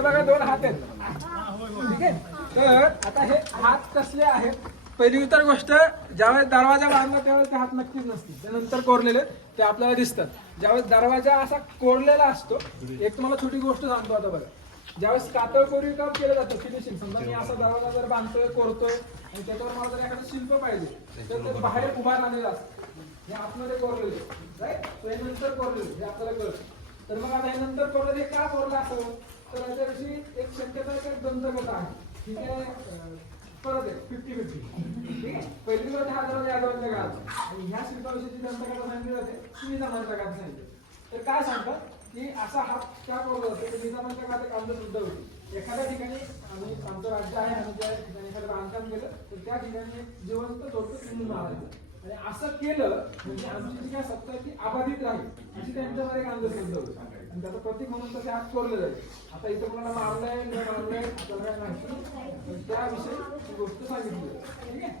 बघा दोन हात आहेत. ठीक आहे? तर आता हे हात कसले आहेत? पहिली इतर गोष्ट ज्यावेळेस दरवाजा बांधला त्यावेळेस ते हात नक्कीच नसतील. ते नंतर कोरलेले ते आपल्याला दिसतात. ज्यावेळेस दरवाजा असा कोरलेला असतो एक तुम्हाला छोटी गोष्ट सांगतो आता बघा. ज्यावेळेस कातळ कोरीव काम केलं जातं फिनिशिंग समजा मी असा दरवाजा जर बांधतोय कोरतोय आणि त्याच्यावर मला जर एखादं शिल्प पाहिजे तर ते बाहेर उभा राहिलेलं असतं. हे आतमध्ये कोरलेले राईट नंतर कोरलेले हे आपल्याला कळतं. तर मग आता हे नंतर कोरलेले हे का कोरलं असं? तर याच्याविषयी एक शक्यता एक की आहे. ठीक आहे? परत आहे फिफ्टी फिफ्टी. ठीक आहे? पहिली गोष्ट हा दरवाजा यादवांच्या काळात. आणि ह्या शिल्पाविषयीची दंतकथा सांगितली जाते. तुम्ही निजामांच्या काळात सांगितली. तर काय सांगतात? की असा हात त्या प्रॉब्लेम असतो की निजामांच्या काळात एक सुद्धा होती. एखाद्या ठिकाणी आम्ही आमचं राज्य आहे आम्ही त्या ठिकाणी एखादं बांधकाम केलं तर त्या ठिकाणी एक जिवंत जोडतं चिन्ह मारायचं आणि असं केलं म्हणजे आमची जी काय सत्ता आहे ती अबाधित राहील. अशी त्यांच्यामध्ये एक अंधश्रद्धा होती. आणि त्याचं प्रतीक म्हणून तसे आज कोरले जाईल आता इथं कोणाला मारलंय न मारलंय आपल्याला काय त्याविषयी गोष्ट सांगितली ठीक आहे?